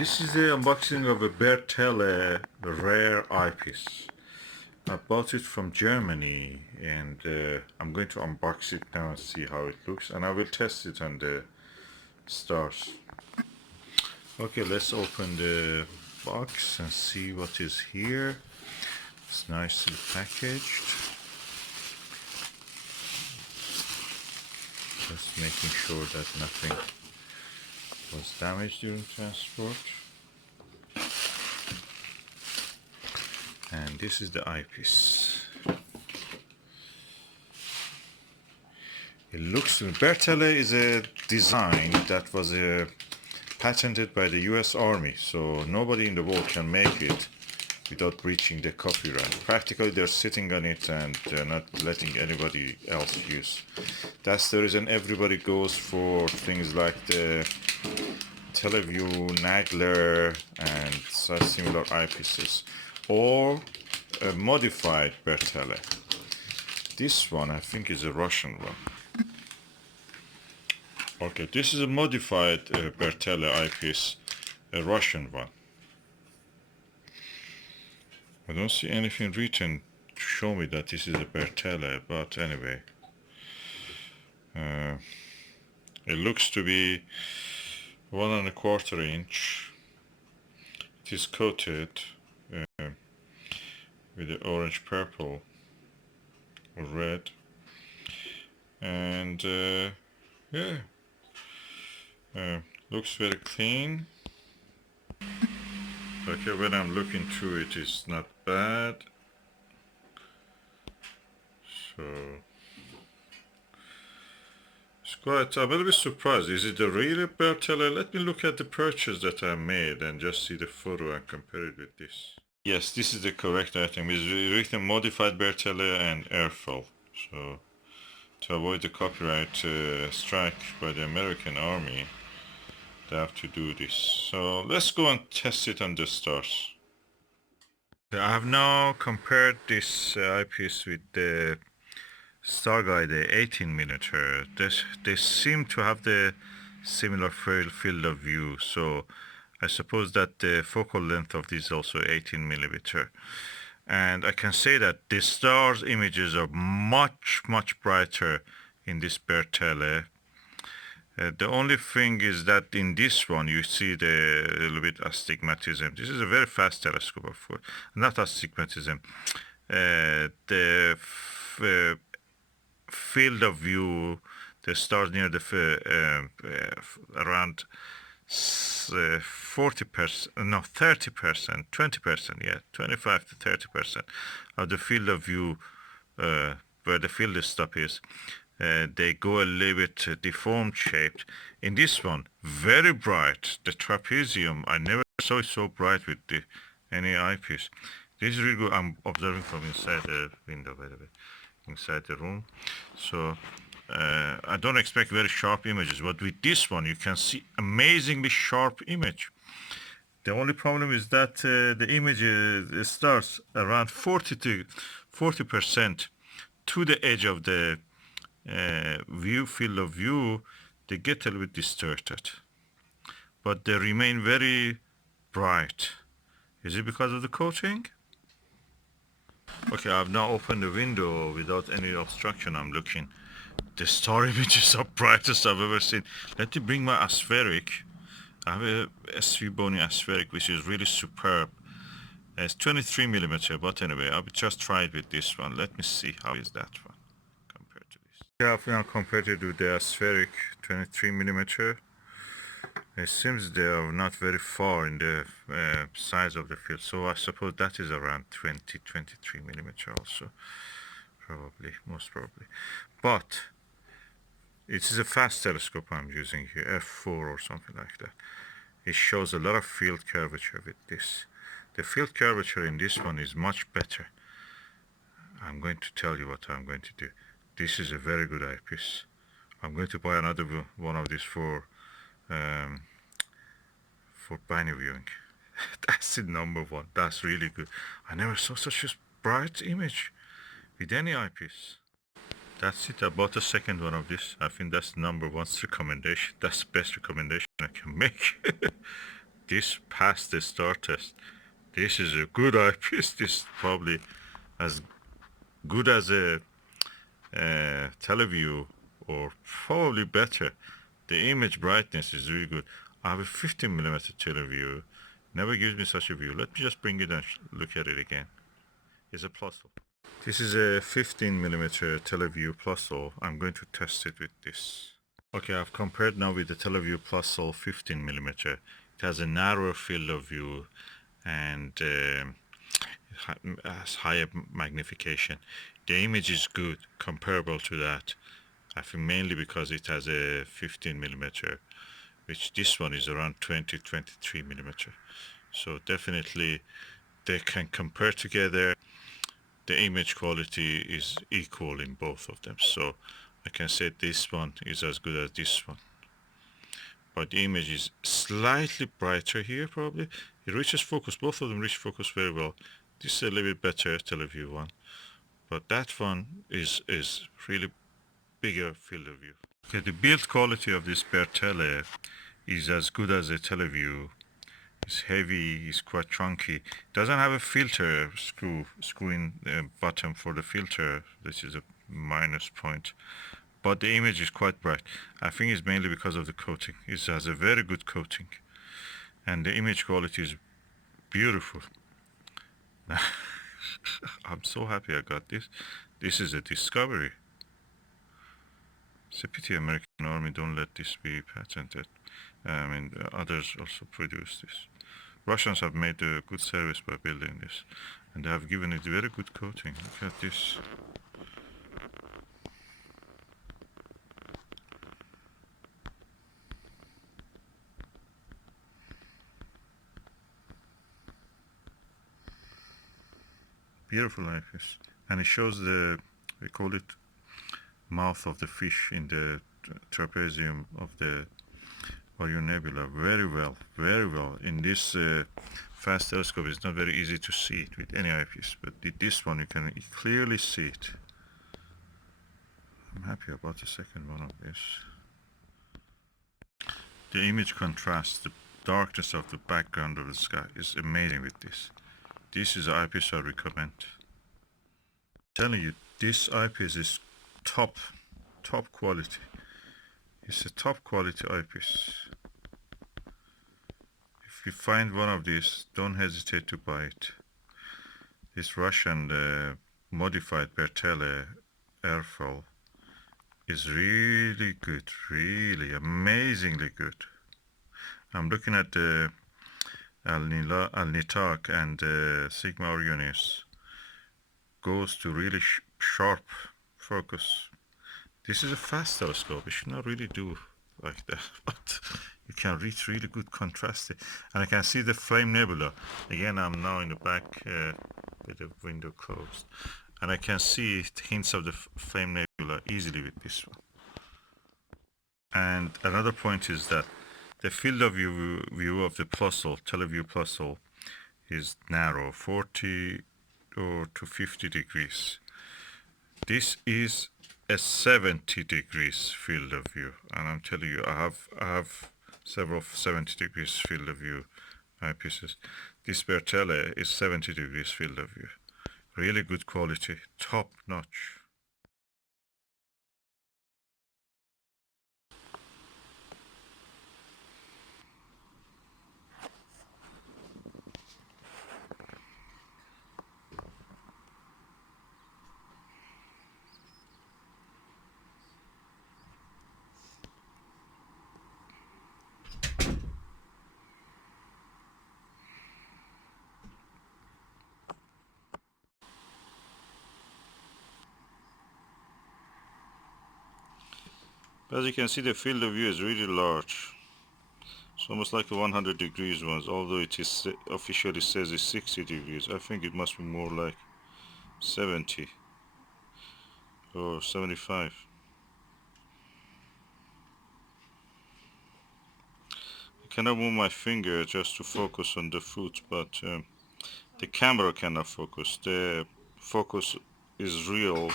This is the unboxing of a Bertele rare eyepiece. I bought it from Germany and I'm going to unbox it now and see how it looks, and I will test it on the stars. Okay, let's open the box and see what is here. It's nicely packaged. Just making sure that nothing was damaged during transport. And this is the eyepiece. It looks, Bertele is a design that was patented by the US Army, so nobody in the world can make it without breaching the copyright. Practically they're sitting on it and they're not letting anybody else use. That's the reason everybody goes for things like the Teleview, Nagler and such similar eyepieces, or a modified Bertele. This one I think is a Russian one. Okay, this is a modified Bertele eyepiece, a Russian one. I don't see anything written to show me that this is a Bertele, but anyway. It looks to be 1¼ inch. It is coated with the orange, purple, or red, and yeah, looks very clean. Okay, when I'm looking through it, it's not bad. So it's quite, I'm a little bit surprised. Is it a real Bertele? Let me look at the purchase that I made and just see the photo and compare it with this. Yes, this is the correct item. It's written modified Bertele and airfall. So to avoid the copyright strike by the American Army, they have to do this. So let's go and test it on the stars. I have now compared this eyepiece with the Starguide, the 18mm. They seem to have the similar field of view, so I suppose that the focal length of this is also 18mm. And I can say that the stars images are much brighter in this Bertele. The only thing is that in this one you see the little bit astigmatism. This is a very fast telescope, of course. Not astigmatism. The field of view, the stars near the around 40%, no, 30%, 20%, yeah, 25 to 30% of the field of view where the field stop is. They go a little bit deformed shaped. In this one, very bright. The trapezium, I never saw it so bright with any eyepiece. This is really good. I'm observing from inside the window, by the way, inside the room. So I don't expect very sharp images, but with this one you can see amazingly sharp image. The only problem is that the image starts around 40% to the edge of the field of view. They get a little bit distorted, but they remain very bright. Is it because of the coating? Okay, I've now opened the window without any obstruction. I'm looking. The star images are brightest I've ever seen. Let me bring my aspheric. I have a SVBony aspheric which is really superb. It's 23mm, but anyway, I'll just try it with this one. Let me see how is that one compared to this. Yeah, I've now compared it with the aspheric 23mm. It seems they are not very far in the size of the field, so I suppose that is around 23mm also, probably, most probably. But it is a fast telescope I'm using here, f4 or something like that. It shows a lot of field curvature with this. The field curvature in this one is much better. I'm going to tell you what I'm going to do. This is a very good eyepiece. I'm going to buy another one of these for binoviewing. That's the #1. That's really good. I never saw such a bright image with any eyepiece. That's it. I bought a second one of this. I think that's #1 recommendation. That's the best recommendation I can make. this passed the star test. This is a good eyepiece. This is probably as good as a teleview, or probably better. The image brightness is really good. I have a 15mm teleview. Never gives me such a view. Let me just bring it and look at it again. It's a Plusle. This is a 15mm teleview Plusle. I'm going to test it with this. Okay, I've compared now with the teleview Plusle 15mm. It has a narrower field of view and has higher magnification. The image is good, comparable to that. I think mainly because it has a 15mm, which this one is around 20-23mm. So definitely they can compare together. The image quality is equal in both of them. So I can say this one is as good as this one. But the image is slightly brighter here probably. It reaches focus, both of them reach focus very well. This is a little bit better teleview one. But that one is really bigger field of view. Okay, the build quality of this Bertele is as good as a teleview. It's heavy, it's quite chunky. It doesn't have a filter screw in the bottom for the filter. This is a minus point. But the image is quite bright. I think it's mainly because of the coating. It has a very good coating. And the image quality is beautiful. I'm so happy I got this. This is a discovery. It's a pity American Army don't let this be patented. I mean, others also produce this. Russians have made a good service by building this, and they have given it very good coating. Look at this. Beautiful eyepiece, and it shows the, we call it mouth of the fish in the trapezium of the Orion Nebula. Very well, very well. In this fast telescope, it's not very easy to see it with any eyepiece, but with this one you can clearly see it. I'm happy about the second one of this. The image contrast, the darkness of the background of the sky is amazing with this. This is an eyepiece I recommend. I'm telling you, this eyepiece is top quality. It's a top quality eyepiece. If you find one of these, don't hesitate to buy it. This Russian modified Bertele airfoil is really good, really amazingly good. I'm looking at the Al-Nitak and Sigma Orionis. Goes to really sharp focus. This is a fast telescope. It should not really do like that, but you can reach really good contrast. And I can see the flame nebula. Again, I'm now in the back with the window closed, and I can see hints of the flame nebula easily with this one. And another point is that the field of view of the Plusle, teleview Plusle, is narrow, 40 or to 50 degrees. This is a 70 degrees field of view, and I'm telling you, I have several 70 degrees field of view eyepieces. This Bertele is 70 degrees field of view. Really good quality, top notch. As you can see, the field of view is really large. It's almost like a 100 degrees one, although it is officially says it's 60 degrees. I think it must be more like 70 or 75. I cannot move my finger just to focus on the foot, but the camera cannot focus. The focus is real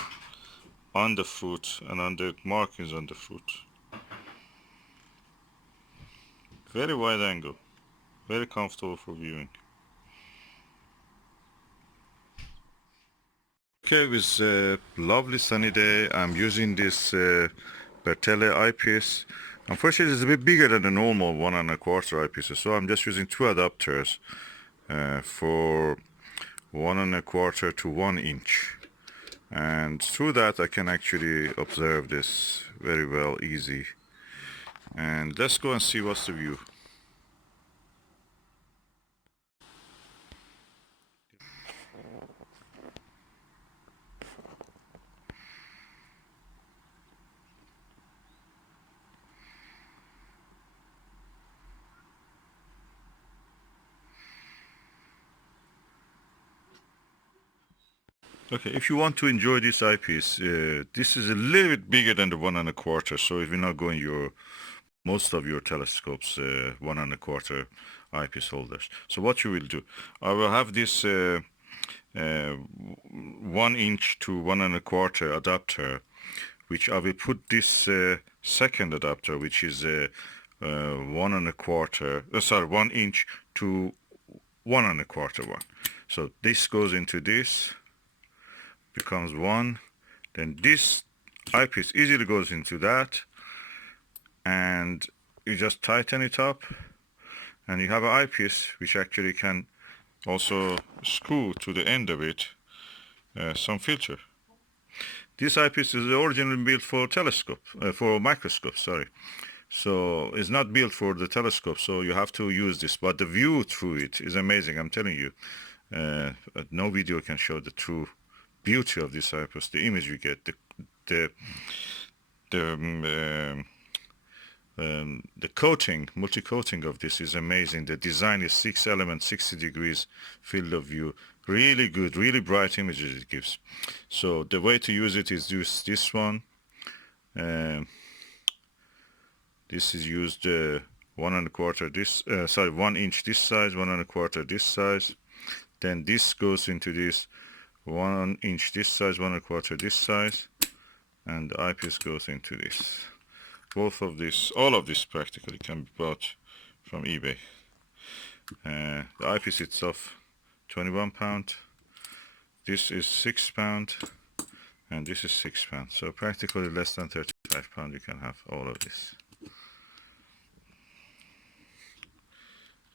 on the foot and on the markings on the foot. Very wide angle. Very comfortable for viewing. Okay, with a lovely sunny day, I'm using this Bertele eyepiece. Unfortunately, it's a bit bigger than the normal 1 1/4 eyepiece, so I'm just using 2 adapters for 1 1/4 to 1 inch. And through that, I can actually observe this very well, easy. And let's go and see what's the view. Okay, if you want to enjoy this eyepiece, this is a little bit bigger than the 1 1/4, so if you're not going most of your telescopes 1 1/4 eyepiece holders. So what you will do, I will have this 1 inch to 1 1/4 adapter, which I will put this second adapter, which is 1 1/4, sorry, 1 inch to 1 1/4 one. So this goes into this, becomes one, then this eyepiece easily goes into that, and you just tighten it up, and you have an eyepiece which actually can also screw to the end of it some filter. This eyepiece is originally built for telescope, for microscope, sorry. So it's not built for the telescope, so you have to use this, but the view through it is amazing, I'm telling you. No video can show the true beauty of this eyepiece, the image you get, the coating, multi-coating of this is amazing. The design is 6 elements, 60 degrees field of view. Really good, really bright images it gives. So the way to use it is use this one. This is used 1 1/4 this, sorry, 1 inch this size, 1 1/4 this size. Then this goes into this 1 inch this size, 1 1/4 this size, and the eyepiece goes into this. Both of this, all of this practically can be bought from eBay. The eyepiece itself, 21 pound. This is 6 pound, and this is 6 pound. So practically less than 35 pound you can have all of this.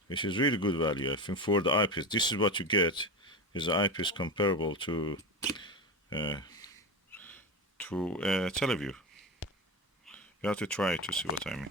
Which is really good value. I think for the eyepiece, this is what you get, is an eyepiece comparable to Teleview. You have to try it to see what I mean.